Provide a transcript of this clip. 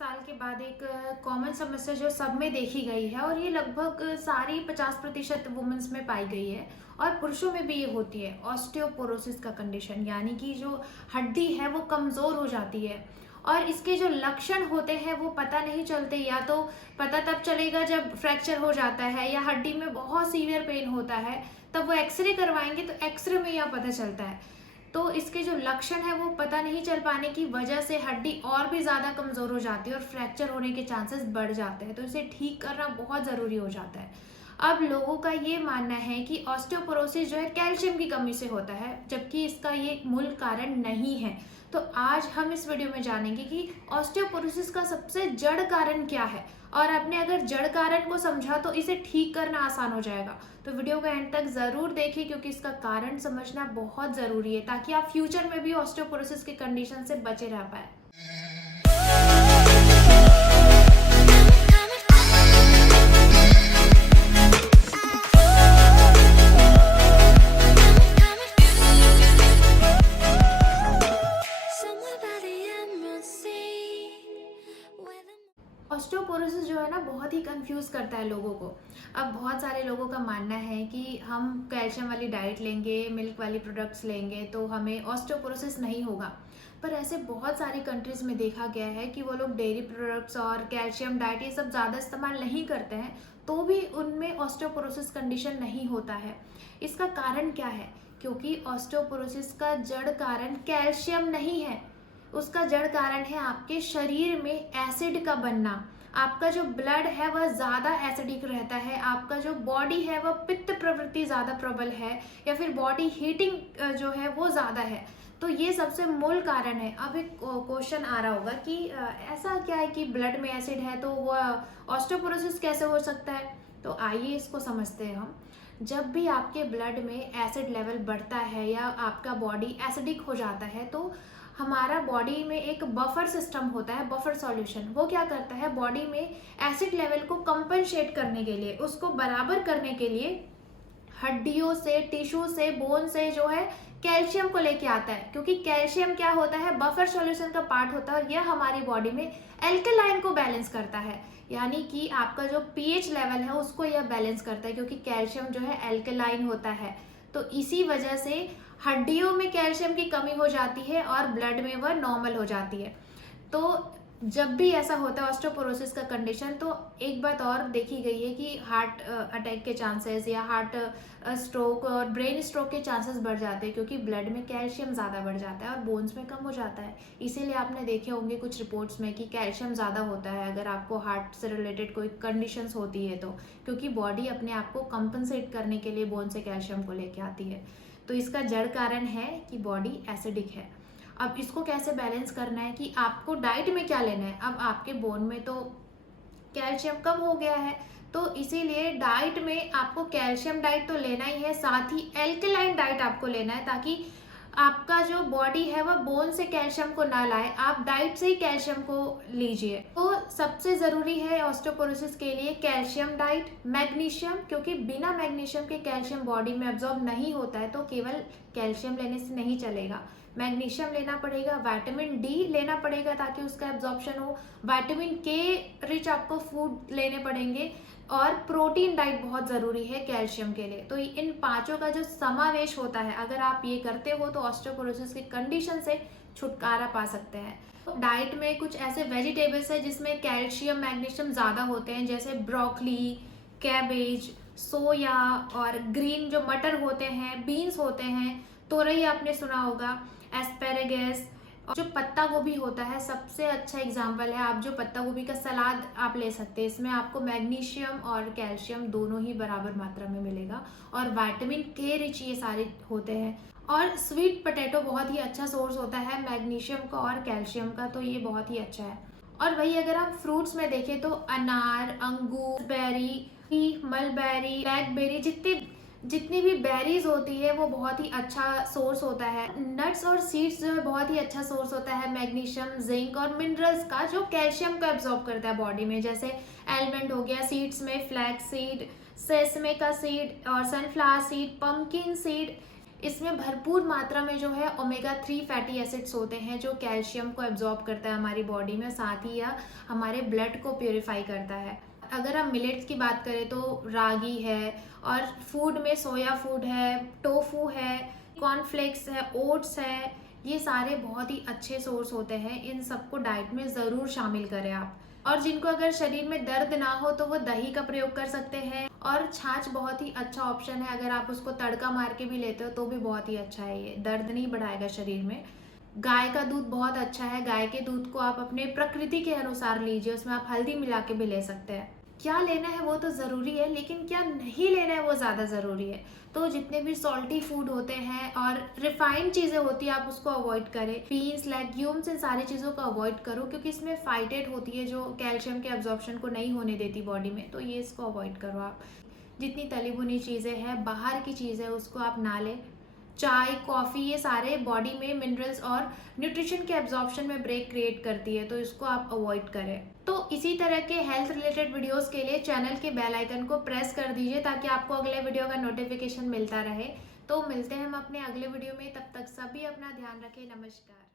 साल के बाद एक कॉमन समस्या जो सब में देखी गई है और ये लगभग सारी 50% वुमेन्स में पाई गई है और पुरुषों में भी ये होती है, ऑस्टियोपोरोसिस का कंडीशन। यानी कि जो हड्डी है वो कमज़ोर हो जाती है और इसके जो लक्षण होते हैं वो पता नहीं चलते। या तो पता तब चलेगा जब फ्रैक्चर हो जाता है या हड्डी में बहुत सीवियर पेन होता है, तब वो एक्सरे करवाएंगे तो एक्सरे में यह पता चलता है। तो इसके जो लक्षण है वो पता नहीं चल पाने की वजह से हड्डी और भी ज़्यादा कमज़ोर हो जाती है और फ्रैक्चर होने के चांसेस बढ़ जाते हैं। तो इसे ठीक करना बहुत ज़रूरी हो जाता है। अब लोगों का ये मानना है कि ऑस्टियोपोरोसिस जो है कैल्शियम की कमी से होता है, जबकि इसका ये मूल कारण नहीं है। तो आज हम इस वीडियो में जानेंगे कि ऑस्टियोपोरोसिस का सबसे जड़ कारण क्या है और आपने अगर जड़ कारण को समझा तो इसे ठीक करना आसान हो जाएगा। तो वीडियो को एंड तक ज़रूर देखिए क्योंकि इसका कारण समझना बहुत ज़रूरी है ताकि आप फ्यूचर में भी ऑस्टियोपोरोसिस के कंडीशन से बचे रह पाए। ऑस्टियोपोरोसिस जो है ना बहुत ही कंफ्यूज करता है लोगों को। अब बहुत सारे लोगों का मानना है कि हम कैल्शियम वाली डाइट लेंगे, मिल्क वाली प्रोडक्ट्स लेंगे तो हमें ऑस्टियोपोरोसिस नहीं होगा। पर ऐसे बहुत सारी कंट्रीज़ में देखा गया है कि वो लोग डेयरी प्रोडक्ट्स और कैल्शियम डाइट ये सब ज़्यादा इस्तेमाल नहीं करते हैं तो भी उनमें ऑस्टियोपोरोसिस कंडीशन नहीं होता है। इसका कारण क्या है? क्योंकि ऑस्टियोपोरोसिस का जड़ कारण कैल्शियम नहीं है, उसका जड़ कारण है आपके शरीर में एसिड का बनना। आपका जो ब्लड है वह ज़्यादा एसिडिक रहता है, आपका जो बॉडी है वह पित्त प्रवृत्ति ज़्यादा प्रबल है या फिर बॉडी हीटिंग जो है वो ज़्यादा है। तो ये सबसे मूल कारण है। अब एक क्वेश्चन आ रहा होगा कि ऐसा क्या है कि ब्लड में एसिड है तो वह ऑस्टियोपोरोसिस कैसे हो सकता है? तो आइए इसको समझते हैं हम। जब भी आपके ब्लड में एसिड लेवल बढ़ता है या आपका बॉडी एसिडिक हो जाता है तो हमारा बॉडी में एक बफर सिस्टम होता है, बफर सॉल्यूशन। वो क्या करता है, बॉडी में एसिड लेवल को कंपनसेट करने के लिए, उसको बराबर करने के लिए हड्डियों से, टिश्यू से, बोन से जो है कैल्शियम को लेके आता है। क्योंकि कैल्शियम क्या होता है, बफर सॉल्यूशन का पार्ट होता है और यह हमारी बॉडी में एल्कलाइन को बैलेंस करता है। यानी कि आपका जो पीएच लेवल है उसको यह बैलेंस करता है क्योंकि कैल्शियम जो है एल्कलाइन होता है। तो इसी वजह से हड्डियों में कैल्शियम की कमी हो जाती है और ब्लड में वह नॉर्मल हो जाती है। तो जब भी ऐसा होता है ऑस्टियोपोरोसिस का कंडीशन, तो एक बात और देखी गई है कि हार्ट अटैक के चांसेस या हार्ट स्ट्रोक और ब्रेन स्ट्रोक के चांसेस बढ़ जाते हैं क्योंकि ब्लड में कैल्शियम ज़्यादा बढ़ जाता है और बोन्स में कम हो जाता है। इसीलिए आपने देखे होंगे कुछ रिपोर्ट्स में कि कैल्शियम ज़्यादा होता है अगर आपको हार्ट से रिलेटेड कोई कंडीशंस होती है तो, क्योंकि बॉडी अपने आप को कंपनसेट करने के लिए बोन से कैल्शियम को लेके आती है। तो इसका जड़ कारण है कि बॉडी एसिडिक है। अब इसको कैसे बैलेंस करना है कि आपको डाइट में क्या लेना है। अब आपके बोन में तो कैल्शियम कम हो गया है तो इसीलिए डाइट में आपको कैल्शियम डाइट तो लेना ही है, साथ ही एल्कलाइन डाइट आपको लेना है ताकि आपका जो बॉडी है वह बोन से कैल्शियम को ना लाए, आप डाइट से ही कैल्शियम को लीजिए। तो सबसे ज़रूरी है ऑस्टियोपोरोसिस के लिए कैल्शियम डाइट, मैग्नीशियम, क्योंकि बिना मैग्नीशियम के कैल्शियम बॉडी में एब्जॉर्ब नहीं होता है तो केवल कैल्शियम लेने से नहीं चलेगा। मैग्नीशियम लेना पड़ेगा, विटामिन डी लेना पड़ेगा ताकि उसका एब्जॉर्प्शन हो, विटामिन के रिच आपको फूड लेने पड़ेंगे और प्रोटीन डाइट बहुत ज़रूरी है कैल्शियम के लिए। तो इन पांचों का जो समावेश होता है, अगर आप ये करते हो तो ऑस्टियोपोरोसिस की कंडीशन से छुटकारा पा सकते हैं। तो डाइट में कुछ ऐसे वेजिटेबल्स है जिसमें कैल्शियम मैग्नीशियम ज़्यादा होते हैं, जैसे ब्रोकली, कैबेज, सोया और ग्रीन जो मटर होते हैं, बीन्स होते हैं, तोरई आपने सुना होगा, एस्पेरेगस, और जो पत्ता गोभी होता है सबसे अच्छा एग्जाम्पल है। आप जो पत्ता गोभी का सलाद आप ले सकते हैं, इसमें आपको मैग्नीशियम और कैल्शियम दोनों ही बराबर मात्रा में मिलेगा और विटामिन के रिच ये सारे होते हैं। और स्वीट पोटैटो बहुत ही अच्छा सोर्स होता है मैग्नीशियम का और कैल्शियम का, तो ये बहुत ही अच्छा है। और वही अगर हम फ्रूट्स में देखें तो अनार, अंगूर, बेरी, मलबेरी, ब्लैकबेरी, जितनी भी बेरीज होती है वो बहुत ही अच्छा सोर्स होता है। नट्स और सीड्स जो है बहुत ही अच्छा सोर्स होता है मैग्नीशियम, जिंक और मिनरल्स का जो कैल्शियम को एब्जॉर्ब करता है बॉडी में। जैसे एलमंड हो गया, सीड्स में फ्लैक्स सीड, सेसमे का सीड और सनफ्लावर सीड, पंपकिन सीड, इसमें भरपूर मात्रा में जो है ओमेगा 3 फैटी एसिड्स होते हैं जो कैल्शियम को एब्जॉर्ब करता है हमारी बॉडी में, साथ ही यह हमारे ब्लड को प्योरीफाई करता है। अगर हम मिलेट्स की बात करें तो रागी है, और फूड में सोया फूड है, टोफू है, कॉर्नफ्लेक्स है, ओट्स है, ये सारे बहुत ही अच्छे सोर्स होते हैं। इन सबको डाइट में ज़रूर शामिल करें आप। और जिनको अगर शरीर में दर्द ना हो तो वो दही का प्रयोग कर सकते हैं, और छाछ बहुत ही अच्छा ऑप्शन है। अगर आप उसको तड़का मार के भी लेते हो तो भी बहुत ही अच्छा है, ये दर्द नहीं बढ़ाएगा शरीर में। गाय का दूध बहुत अच्छा है, गाय के दूध को आप अपने प्रकृति के अनुसार लीजिए, उसमें आप हल्दी मिला के भी ले सकते हैं। क्या लेना है वो तो ज़रूरी है, लेकिन क्या नहीं लेना है वो ज़्यादा ज़रूरी है। तो जितने भी सॉल्टी फूड होते हैं और रिफाइंड चीज़ें होती है आप उसको अवॉइड करें। बीन्स, लेग्यूम्स, इन सारी चीज़ों को अवॉइड करो, क्योंकि इसमें फाइटेट होती है जो कैल्शियम के एब्जॉर्प्शन को नहीं होने देती बॉडी में, तो ये इसको अवॉइड करो आप। जितनी तली भुनी चीज़ें हैं, बाहर की चीज़ें, उसको आप ना लें। चाय, कॉफ़ी, ये सारे बॉडी में मिनरल्स और न्यूट्रिशन के एब्जॉर्प्शन में ब्रेक क्रिएट करती है, तो इसको आप अवॉइड करें। तो इसी तरह के हेल्थ रिलेटेड वीडियोस के लिए चैनल के बेल आइकन को प्रेस कर दीजिए ताकि आपको अगले वीडियो का नोटिफिकेशन मिलता रहे। तो मिलते हैं हम अपने अगले वीडियो में, तब तक सभी अपना ध्यान रखें। नमस्कार।